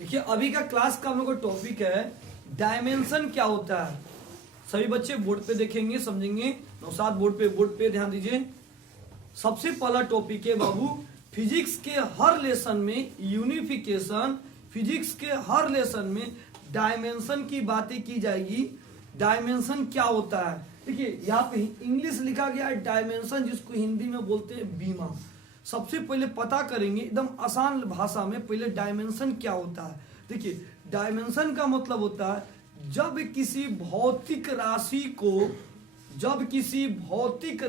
देखिए अभी का क्लास का हम लोग का टॉपिक है डायमेंशन क्या होता है। सभी बच्चे बोर्ड पे देखेंगे समझेंगे। नौसाद बोर्ड पे ध्यान दीजिए। सबसे पहला टॉपिक है बाबू, फिजिक्स के हर लेसन में यूनिफिकेशन, फिजिक्स के हर लेसन में डायमेंशन की बातें की जाएगी। डायमेंशन क्या होता है, देखिए यहाँ पे इंग्लिश लिखा गया है डायमेंशन, जिसको हिंदी में बोलते हैं बीमा। सबसे पहले पता करेंगे एकदम आसान भाषा में, पहले डायमेंशन क्या होता है। देखिए डायमेंशन का मतलब होता है जब किसी भौतिक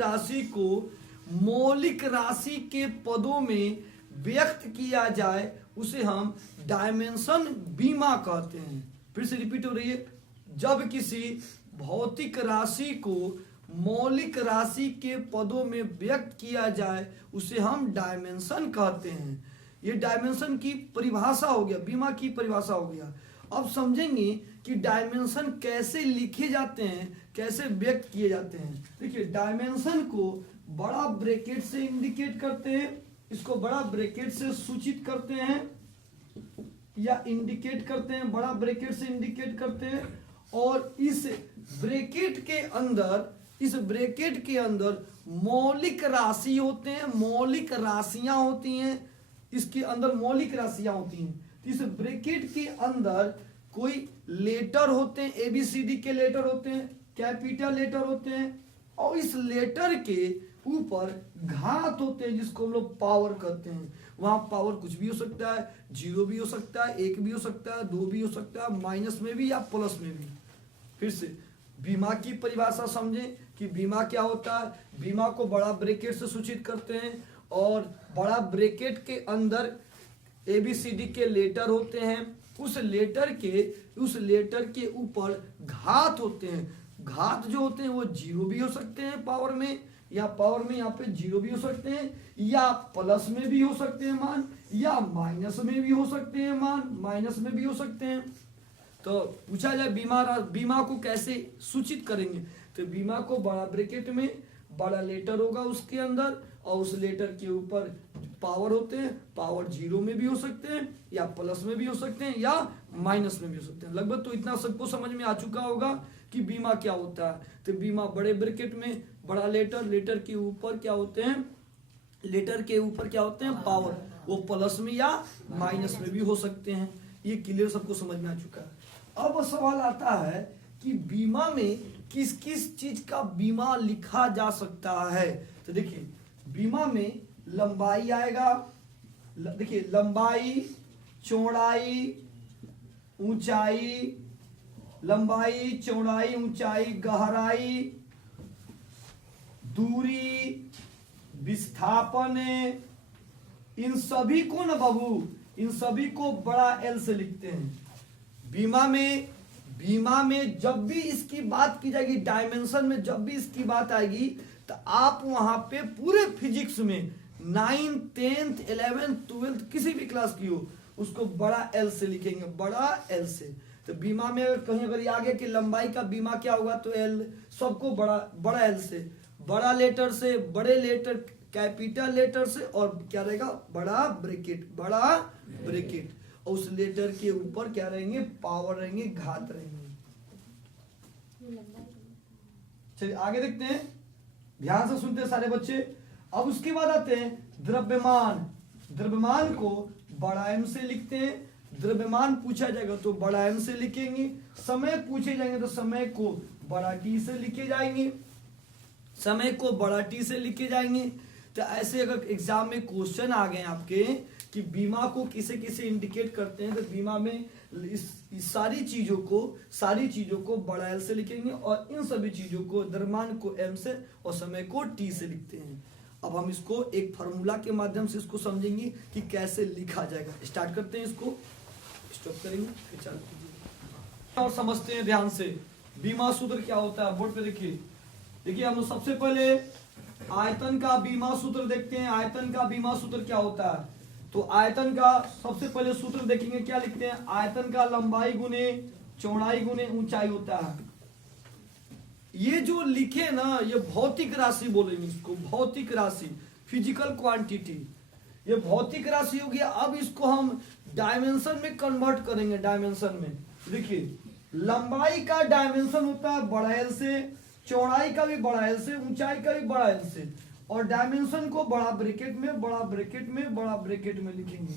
राशि को मौलिक राशि के पदों में व्यक्त किया जाए उसे हम डायमेंशन बीमा कहते हैं। फिर से रिपीट हो रही है, जब किसी भौतिक राशि को मौलिक राशि के पदों में व्यक्त किया जाए उसे हम डायमेंशन कहते हैं। ये डायमेंशन की परिभाषा हो गया, बीमा की परिभाषा हो गया। अब समझेंगे कि डायमेंशन कैसे लिखे जाते हैं, कैसे व्यक्त किए जाते हैं। देखिए डायमेंशन को बड़ा ब्रैकेट से इंडिकेट करते हैं, इसको बड़ा ब्रैकेट से सूचित करते हैं या इंडिकेट करते हैं, बड़ा ब्रैकेट से इंडिकेट करते हैं। और इस ब्रैकेट के अंदर मौलिक राशि होते हैं, मौलिक राशियां होती हैं, इसके अंदर मौलिक राशियां होती हैं। तो इस ब्रैकेट के अंदर कोई लेटर होते हैं, ABCD के लेटर होते हैं, कैपिटल लेटर होते हैं, और इस लेटर के ऊपर घात होते हैं जिसको हम लोग पावर कहते हैं। वहां पावर कुछ भी हो सकता है, 0 भी हो सकता है, 1 भी हो सकता है, 2 भी हो सकता है, माइनस में भी या प्लस में भी। फिर से बीमा की परिभाषा समझें कि बीमा क्या होता है। बीमा को बड़ा ब्रैकेट से सूचित करते हैं और बड़ा ब्रैकेट के अंदर ABCD के लेटर होते हैं। उस लेटर के ऊपर घात होते हैं। घात जो होते हैं वो 0 भी हो सकते हैं पावर में, या पावर में यहाँ पे 0 भी हो सकते हैं, या प्लस में भी हो सकते हैं मान, या माइनस में भी हो सकते हैं मान, माइनस में भी हो सकते हैं। तो पूछा जाए बीमा को कैसे सूचित करेंगे, तो बीमा को बड़ा ब्रैकेट में बड़ा लेटर होगा उसके अंदर, और उस लेटर के ऊपर पावर होते हैं। पावर 0 में भी हो सकते हैं, या प्लस में भी हो सकते हैं, या माइनस में भी हो सकते हैं। लगभग तो इतना सबको समझ में आ चुका होगा कि बीमा क्या होता है। तो बीमा बड़े ब्रैकेट में बड़ा लेटर के ऊपर क्या होते हैं, लेटर के ऊपर क्या होते हैं पावर, वो प्लस में या माइनस में भी हो सकते हैं। ये क्लियर सबको समझ में आ चुका है। अब सवाल आता है कि बीमा में किस किस चीज का बीमा लिखा जा सकता है। तो देखिए बीमा में लंबाई आएगा, देखिए लंबाई, चौड़ाई, ऊंचाई, लंबाई, चौड़ाई, ऊंचाई, गहराई, दूरी, विस्थापन, इन सभी को ना बाबू, इन सभी को बड़ा L से लिखते हैं। बीमा में जब भी इसकी बात की जाएगी, डायमेंशन में जब भी इसकी बात आएगी, तो आप वहां पे पूरे फिजिक्स में 9th, 10th, 11th, 12th किसी भी क्लास की हो उसको बड़ा L से लिखेंगे, बड़ा L से। तो बीमा में कहीं अगर आ गया कि लंबाई का बीमा क्या होगा, तो L, सबको बड़ा L से, बड़ा लेटर से, बड़े लेटर कैपिटल लेटर से, और क्या रहेगा बड़ा ब्रैकेट, और उस लेटर के ऊपर क्या रहेंगे पावर रहेंगे, घात रहेंगे। चलिए आगे देखते हैं, ध्यान से सुनते हैं सारे बच्चे। अब उसके बाद आते हैं द्रव्यमान को बड़ा M से लिखते हैं। द्रव्यमान पूछा जाएगा तो बड़ा M से लिखेंगे। समय पूछे जाएंगे तो समय को बड़ा T से लिखे जाएंगे, समय को बड़ा T से लिखे जाएंगे। तो ऐसे अगर एग्जाम में क्वेश्चन आ गए आपके कि बीमा को किसे किसे इंडिकेट करते हैं, तो बीमा में इस सारी चीजों को बड़ा L से लिखेंगे, और इन सभी चीजों को द्रव्यमान को M से और समय को T से लिखते हैं। अब हम इसको एक फार्मूला के माध्यम से इसको समझेंगे कि कैसे लिखा जाएगा। स्टार्ट करते हैं, इसको स्टॉप करेंगे फिर चालू कीजिए और समझते हैं ध्यान से बीमा सूत्र क्या होता है। बोर्ड पे देखिए हम सबसे पहले आयतन का बीमा सूत्र देखते हैं। आयतन का बीमा सूत्र क्या होता है, तो आयतन का सबसे पहले सूत्र देखेंगे, क्या लिखते हैं, आयतन का लंबाई गुने चौड़ाई गुने ऊंचाई होता है। ये जो लिखे ना, ये भौतिक राशि बोलेंगे इसको, भौतिक राशि, फिजिकल क्वांटिटी, ये भौतिक राशि हो गया। अब इसको हम डायमेंशन में कन्वर्ट करेंगे। डायमेंशन में देखिए, लंबाई का डायमेंशन होता है बड़ा एल से, चौड़ाई का भी बड़ा एल से, ऊंचाई का भी बड़ा एल से, और डायमेंशन को बड़ा ब्रैकेट में, बड़ा ब्रैकेट में, बड़ा ब्रैकेट में लिखेंगे।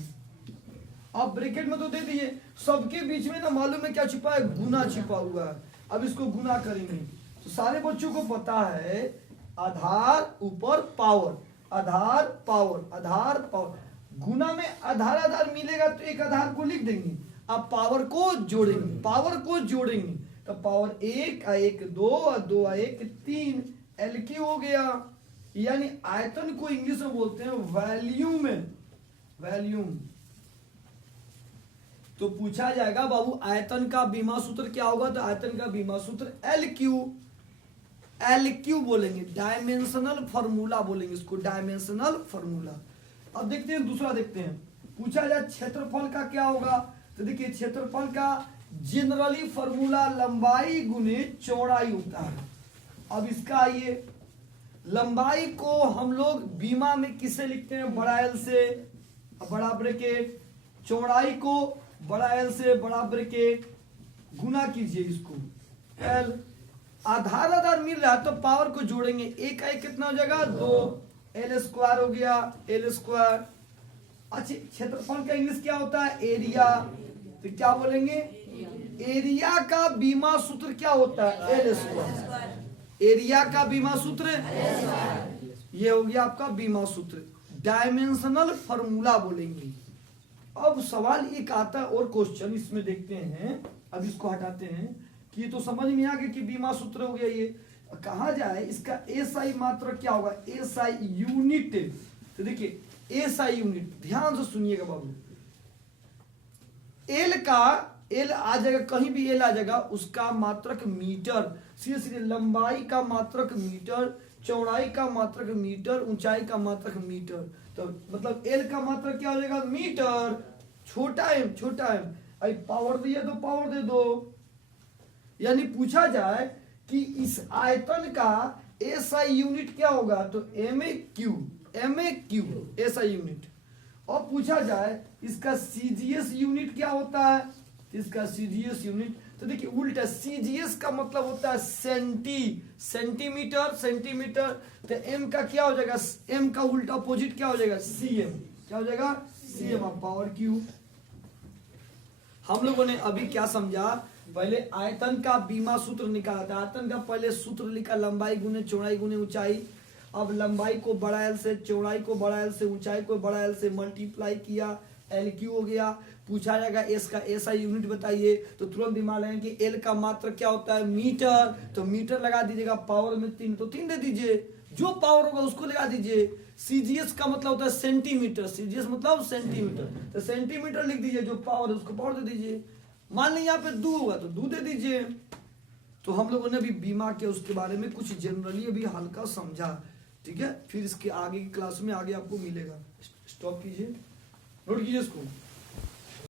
अब ब्रैकेट में तो दे दिए, सबके बीच में ना मालूम है क्या छिपा है, गुना छिपा हुआ है। अब इसको गुना करेंगे तो सारे बच्चों को पता है आधार ऊपर पावर, आधार पावर, आधार पावर, गुना में आधार आधार मिलेगा तो एक आधार को लिख देंगे। अब पावर को जोड़ेंगे, पावर को जोड़ेंगे तो पावर 1 1 2 2 1 3 एल क्यू हो गया। यानी आयतन को इंग्लिश में बोलते हैं वॉल्यूम, वॉल्यूम। तो पूछा जाएगा बाबू आयतन का बीमा सूत्र क्या होगा, तो आयतन का बीमा सूत्र एल क्यू, एल क्यू बोलेंगे, डायमेंशनल फॉर्मूला बोलेंगे इसको, डायमेंशनल फॉर्मूला। अब देखते हैं दूसरा, देखते हैं पूछा जाए क्षेत्रफल का क्या होगा, तो देखिए क्षेत्रफल का जनरली फॉर्मूला लंबाई गुने चौड़ाई होता है। अब इसका आइए, लंबाई को हम लोग बीमा में किससे लिखते हैं, बड़ा एल से, बड़ा ब्रैकेट, चौड़ाई को बड़ा एल से, बड़ा ब्रैकेट, गुना कीजिए इसको एल, आधार आधार मिल रहा है तो पावर को जोड़ेंगे, एक का एक कितना हो जाएगा 2, एल स्क्वायर हो गया, एल स्क्वायर। अच्छा क्षेत्रफल का इंग्लिश क्या होता है, एरिया, तो क्या बोलेंगे, एरिया का बीमा सूत्र क्या होता है, एल स्क्वायर, एरिया का बीमा सूत्र, ये हो गया आपका बीमा सूत्र, डायमेंशनल फॉर्मूला बोलेंगे। अब सवाल एक आता है और क्वेश्चन इसमें देखते हैं, अब इसको हटाते हैं कि ये तो समझ में आ गया कि बीमा सूत्र हो गया, ये कहा जाए इसका एसआई मात्रक क्या होगा, एसआई यूनिट। तो देखिए एसआई यूनिट, ध्यान से सुनिएगा बाबू, एल का, एल आ जाएगा कहीं भी एल आ जाएगा, उसका मात्रक मीटर, सीधे सीधे लंबाई का मात्रक मीटर, चौड़ाई का मात्रक मीटर, ऊंचाई का मात्रक मीटर। तो मतलब एल का मात्रक क्या हो जाएगा, मीटर, छोटा एम, छोटा एम, अभी पावर दिए तो पावर दे दो। यानी पूछा जाए कि इस आयतन का एसआई यूनिट क्या होगा, तो M A Q, M A Q SI unit. और पूछा जाए इसका सीजीएस यूनिट क्या होता है, इसका सीजीएस यूनिट, तो देखिए उल्टा, सीजीएस का मतलब होता है सेंटीमीटर, सेंटीमीटर, तो एम का क्या हो जाएगा, एम का उल्टा अपोजिट क्या हो जाएगा, सीएम, क्या हो जाएगा, सीएम ऑफ पावर क्यू। हम लोगों ने अभी क्या समझा, पहले आयतन का बीमा सूत्र निकाला था, आयतन का पहले सूत्र लिखा लंबाई गुने चौड़ाई गुने ऊंचाई। अब लंबाई को बड़ा एल से, चौड़ाई को बड़ा एल से, ऊंचाई को बड़ा एल से मल्टीप्लाई किया, एल क्यू हो गया। पूछा जाएगा एस का एसआई यूनिट बताइए, तो तुरंत दिमाग लगाएंगे कि एल का मात्रक क्या होता है, मीटर, तो मीटर लगा दीजिएगा, पावर में 3 तो 3 दे दीजिए, जो पावर होगा उसको लगा दीजिए। सीजीएस का मतलब होता है सेंटीमीटर, सीजीएस मतलब सेंटीमीटर, तो सेंटीमीटर लिख दीजिए, जो पावर है उसको पावर दे दीजिए। मान लीजिए यहाँ पे 2 होगा तो 2 दे दीजिए। तो हम लोगों ने अभी बीमा के उसके बारे में कुछ जनरली अभी हल्का समझा, ठीक है, फिर इसके आगे की क्लास में आगे आपको मिलेगा। स्टॉप कीजिए, नोट कीजिए इसको।